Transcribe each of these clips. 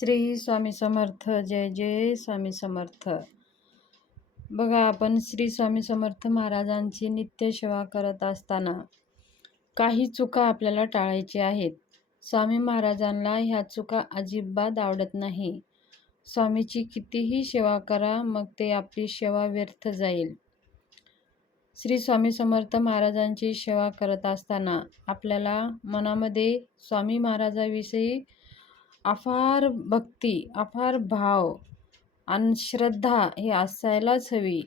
श्री स्वामी समर्थ जय जय स्वामी समर्थ. बघा आपण श्री स्वामी समर्थ महाराजांची नित्य सेवा करत असताना काही चुका आपल्याला टाळायची आहेत. स्वामी महाराजांना ह्या चुका अजिबात आवडत नाही. स्वामीची कितीही सेवा करा मग ते आपली सेवा व्यर्थ जाईल. श्री स्वामी समर्थ महाराजांची सेवा करत असताना आपल्याला मनामध्ये स्वामी महाराजाविषयी अफार भक्ती अफार भाव आणि श्रद्धा हे असायलाच हवी.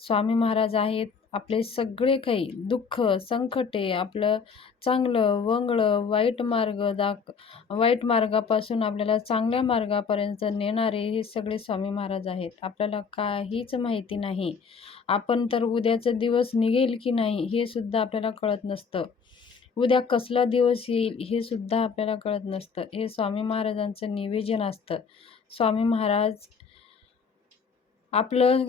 स्वामी महाराज आहेत आपले सगळे काही. दुःख संकटे आपलं चांगलं वंगळं वाईट मार्ग दाख वाईट मार्गापासून आपल्याला चांगल्या मार्गापर्यंत नेणारे हे सगळे स्वामी महाराज आहेत. आपल्याला काहीच माहिती नाही. आपण तर उद्याचा दिवस निघेल की नाही हे सुद्धा आपल्याला कळत नसतं. उद्या कसला दिवस येईल हे सुद्धा आपल्याला कळत नसतं. हे स्वामी महाराजांचं निवेदन असतं. स्वामी महाराज आपलं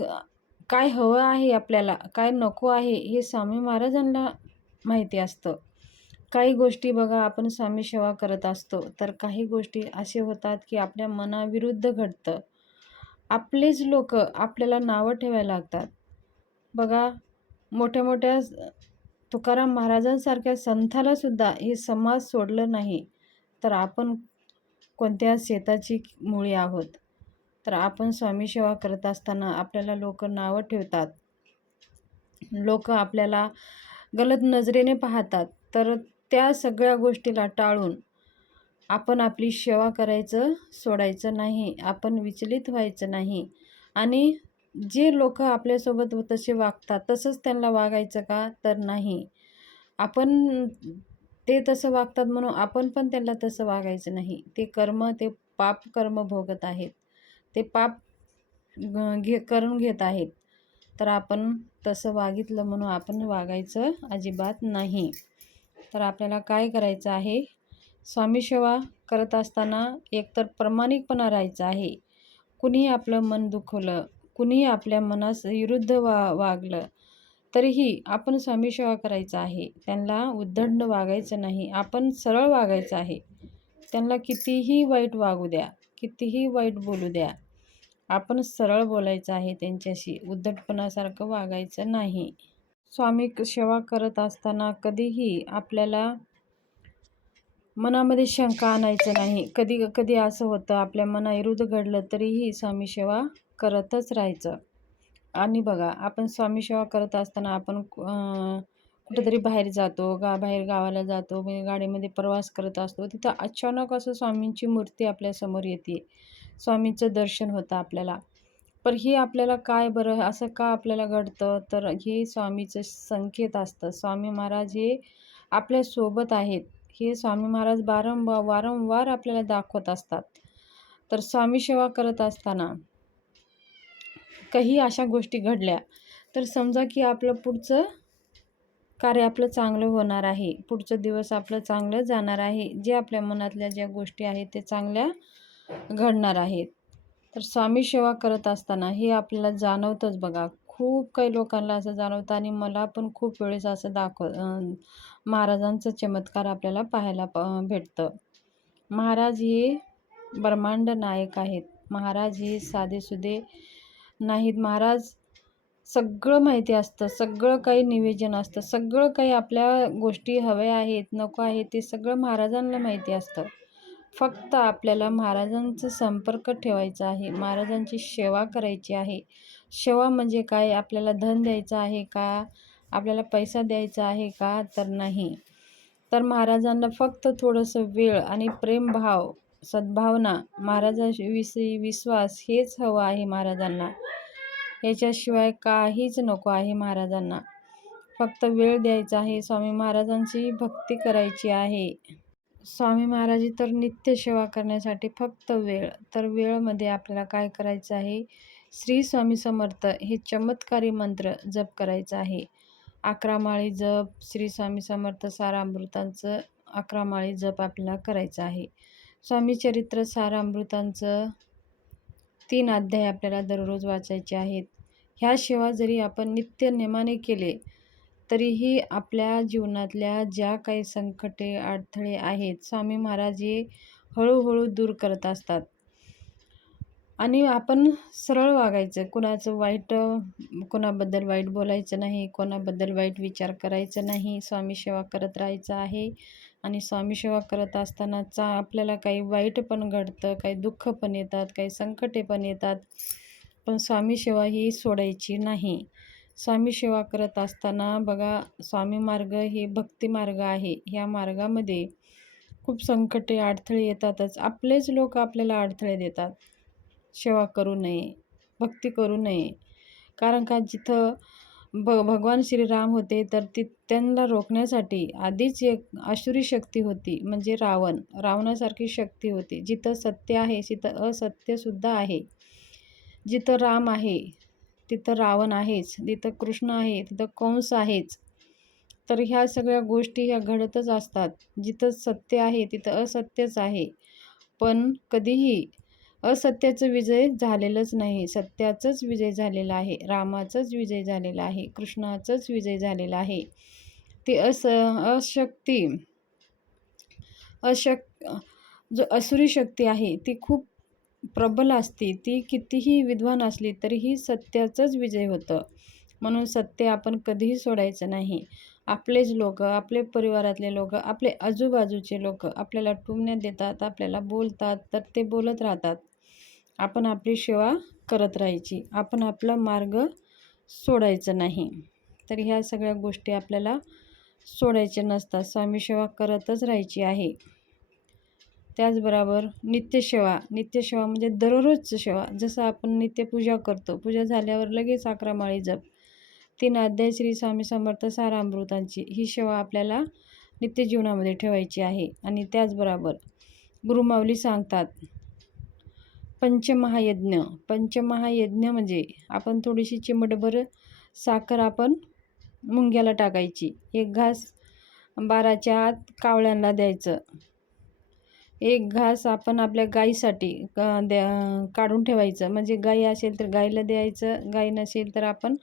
काय हवं आहे आपल्याला? काय नको आहे? हे स्वामी महाराजांना माहिती असतं. काही गोष्टी बघा आपण स्वामी सेवा करत असतो. तर काही गोष्टी असे होतात की आपल्या मनाविरुद्ध घडतं. आपलेच लोक आपल्याला नावं ठेवायला लागतात. बघा मोठ्या मोठ्या तुकाराम महाराजांसारख्या संतालासुद्धा हे समाज सोडलं नाही. तर आपण कोणत्या शेताची मुळी आहोत? तर आपण स्वामी सेवा करत असताना आपल्याला लोक नावं ठेवतात. लोक आपल्याला गलत नजरेने पाहतात. तर त्या सगळ्या गोष्टीला टाळून आपण आपली सेवा करायचं सोडायचं नाही. आपण विचलित व्हायचं नाही. आणि जे लोक आपल्यासोबत तसे वागतात तसंच त्यांना वागायचं का? तर नाही. आपण ते तसं वागतात म्हणून आपण पण त्यांना तसं वागायचं नाही. ते कर्म ते पाप कर्म भोगत आहेत. ते पाप घे करून घेत आहेत. तर आपण तसं वागितलं म्हणून आपण वागायचं अजिबात नाही. तर आपल्याला काय करायचं आहे? स्वामी सेवा करत असताना एकतर प्रामाणिकपणा राहायचं आहे. कुणीही आपलं मन दुखवलं कुणीही आपल्या मनास विरुद्ध वा वागलं तरीही आपण स्वामी सेवा करायचं आहे. त्यांना उद्धंड वागायचं नाही. आपण सरळ वागायचं आहे. त्यांना कितीही वाईट वागू द्या कितीही वाईट बोलू द्या आपण सरळ बोलायचं आहे त्यांच्याशी. उद्धटपणासारखं वागायचं नाही. स्वामी सेवा करत असताना कधीही आपल्याला मनामध्ये शंका आणायचं नाही. कधी कधी असं होतं आपल्या मनाविरुद्ध घडलं तरीही स्वामी सेवा करतच राहायचं. आणि बघा आपण स्वामी सेवा करत असताना आपण कुठेतरी बाहेर जातो गा बाहेर गावाला जातो म्हणजे गाडीमध्ये प्रवास करत असतो तिथं अचानक असं स्वामींची मूर्ती आपल्यासमोर येते. स्वामींचं दर्शन होतं आपल्याला. पण हे आपल्याला काय बरं असं का आपल्याला घडतं? तर हे स्वामीचं संकेत असतं. स्वामी महाराज हे आपल्यासोबत आहेत. हे स्वामी महाराज बारंबार वारंवार आपल्याला दाखवत असतात. तर स्वामी सेवा करत असताना काही अशा गोष्टी घडल्या. तर समजा की आपलं पुढचं कार्य आपलं चांगलं होणार आहे. पुढचं दिवस आपलं चांगलं जाणार आहे. जे आपल्या मनातल्या ज्या गोष्टी आहेत ते चांगल्या घडणार आहेत. तर स्वामी सेवा करत असताना हे आपल्याला जाणवतंच बघा. खूप काही लोकांना असं जाणवतं आणि मला पण खूप वेळेस असं दाखव महाराजांचं चमत्कार आपल्याला पाहायला प भेटतं. महाराज हे ब्रह्मांड नायक आहेत. महाराज हे साधेसुधे नाहीत. महाराज सगळं माहिती असतं सगळं काही निवेदन असतं सगळं काही आपल्या गोष्टी हव्या आहेत नको आहेत ते सगळं महाराजांना माहिती असतं. फक्त आपल्याला महाराजांचा संपर्क ठेवायचा आहे महाराजांची सेवा करायची आहे. सेवा म्हणजे काय? आपल्याला धन द्यायचं आहे का? आपल्याला पैसा द्यायचा आहे का? तर नाही. तर महाराजांना फक्त थोडंसं वेळ आणि प्रेमभाव सद्भावना महाराजाविषयी विश्वास हेच हवं आहे महाराजांना. याच्याशिवाय काहीच नको आहे महाराजांना. फक्त वेळ द्यायचा आहे. स्वामी महाराजांची भक्ती करायची आहे. स्वामी महाराजी तर नित्य सेवा करण्यासाठी फक्त वेळ तर वेळमध्ये आपल्याला काय करायचं आहे? श्री स्वामी समर्थ हे चमत्कारी मंत्र जप करायचं आहे. अकरा माळी जप श्री स्वामी समर्थ सारामृतांचं अकरा माळी जप आपल्याला करायचं आहे. स्वामी चरित्र सारामृतांचं तीन अध्याय आपल्याला दररोज वाचायचे आहेत. ह्या सेवा जरी आपण नित्य नेमाने केले तरीही आपल्या जीवनातल्या ज्या काही संकटे अडथळे आहेत स्वामी महाराज हे हळूहळू दूर करत असतात. आणि आपण सरळ वागायचं. कुणाचं वाईट कोणाबद्दल वाईट बोलायचं नाही कोणाबद्दल वाईट विचार करायचं नाही. स्वामी सेवा करत राहायचं आहे. आणि स्वामी सेवा करत असतानाचा आपल्याला काही वाईट पण घडतं काही दुःख पण येतात काही संकटे पण येतात. पण स्वामी सेवा ही सोडायची नाही. स्वामी सेवा करत असताना बघा स्वामी मार्ग हे भक्ती मार्ग आहे. ह्या मार्गामध्ये खूप संकटे अडथळे येतातच. आपलेच लोक आपल्याला अडथळे देतात. सेवा करू नये भक्ती करू नये. कारण का जिथं भ भगवान श्रीराम होते तर ती त्यांना रोखण्यासाठी आधीच एक आशुरी शक्ती होती म्हणजे रावण. रावणासारखी शक्ती होती. जिथं सत्य आहे तिथं असत्यसुद्धा आहे. जिथं राम आहे तिथं रावण आहेच. जिथं कृष्ण आहे तिथं कंस आहेच. तर ह्या सगळ्या गोष्टी ह्या घडतच असतात. जिथं सत्य आहे तिथं असत्यच आहे. पण कधीही असत्याचं विजय झालेलंच नाही. सत्याचाच विजय झालेला आहे. रामाचाच विजय झालेला आहे. कृष्णाचाच विजय झालेला आहे. ते अस अशक्ती अशक जो असुरी शक्ती आहे ती खूप प्रबल असते. ती कितीही विद्वान असली तरीही सत्याचाच विजय होतं. म्हणून सत्य आपण कधीही सोडायचं नाही. आपलेच लोक आपले परिवारातले लोक आपले आजूबाजूचे लोक आपल्याला टुमण्यात देतात आपल्याला बोलतात तर ते बोलत राहतात. आपण आपली सेवा करत राहायची. आपण आपला मार्ग सोडायचं नाही. तर ह्या सगळ्या गोष्टी आपल्याला सोडायच्या नसतात. स्वामी सेवा करतच राहायची आहे. त्याचबरोबर नित्यसेवा नित्यसेवा म्हणजे दररोजचं सेवा. जसं आपण नित्यपूजा करतो. पूजा झाल्यावर लगेच अकरा माळी जप. तीन अध्याय श्री स्वामी समर्थ सारामृतांची ही सेवा आपल्याला नित्यजीवनामध्ये ठेवायची आहे. आणि त्याचबरोबर गुरुमाऊली सांगतात पंचमहायज्ञ. पंचमहायज्ञ म्हणजे आपण थोडीशी चिमटभर साखर आपण मुंग्याला टाकायची. एक घास बाराच्या आत कावळ्यांना द्यायचं. एक घास आपण आपल्या गाईसाठी द्या काढून ठेवायचं. म्हणजे गाई असेल तर गाईला द्यायचं गाई नसेल तर आपण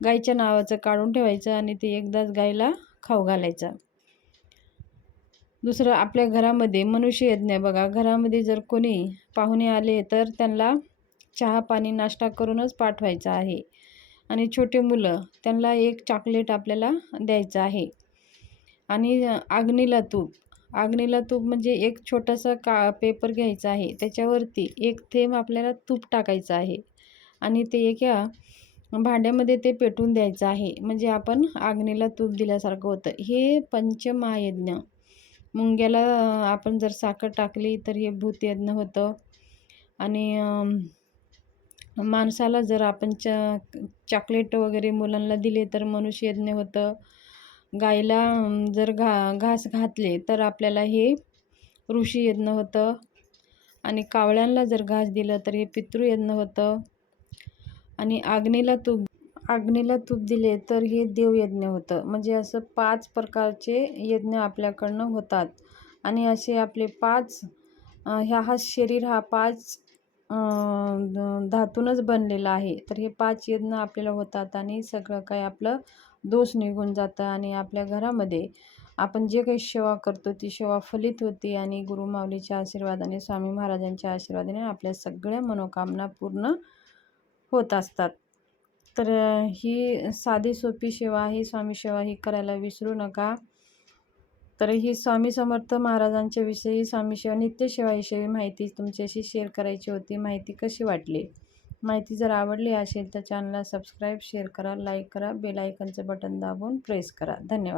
गाईच्या नावाचं काढून ठेवायचं आणि ते एकदाच गाईला खाऊ घालायचं. दुसरं आपल्या घरामध्ये मनुष्य यज्ञ बघा. घरामध्ये जर कोणी पाहुणे आले तर त्यांना चहा पाणी नाश्ता करूनच पाठवायचा आहे. आणि छोटे मुलं त्यांना एक चॉकलेट आपल्याला द्यायचं आहे. आणि आग्नीला तूप. अग्नीला तूप म्हणजे एक छोटासा का पेपर घ्यायचा आहे. त्याच्यावरती एक थेंब आपल्याला तूप टाकायचं आहे. आणि ते एका भांड्यामध्ये ते पेटून द्यायचं आहे. म्हणजे आपण आग्नीला तूप दिल्यासारखं होतं. हे पंचमहायज्ञ. मुंग्याला आपण जर साखर टाकली तर हे भूतयज्ञ होतं. आणि माणसाला जर आपण च चॉकलेट वगैरे मुलांना दिले तर मनुष्यज्ञ होतं. गायला जर घा घास घातले तर आपल्याला हे ऋषीयज्ञ होतं. आणि कावळ्यांना जर घास दिलं तर हे पितृयज्ञ होतं. आणि आग्नेला तूप अग्नीला तूप दिले तर हे देवयज्ञ होतं. म्हणजे असं पाच प्रकारचे यज्ञ आपल्याकडनं होतात. आणि असे आपले पाच ह्या हा शरीर हा पाच धातूनच बनलेला आहे. तर हे पाच यज्ञ आपल्याला होतात आणि सगळं काही आपलं दोष निघून जातं आणि आपल्या घरामध्ये आपण जे काही सेवा करतो ती सेवा फलित होती आणि गुरुमाऊलीच्या आशीर्वादाने स्वामी महाराजांच्या आशीर्वादाने आपल्या सगळ्या मनोकामना पूर्ण होत असतात. तर ही साधी सोपी सेवा आहे स्वामी सेवा ही करायला विसरू नका. तर ही स्वामी समर्थ महाराजांच्या विषयी स्वामी सेवा नित्यसेवाविषयी माहिती तुमच्याशी शेअर करायची होती. माहिती कशी वाटली? माहिती जर आवडली असेल तर चॅनलला सबस्क्राईब शेअर करा लाईक करा बेल बटन दाबून प्रेस करा. धन्यवाद.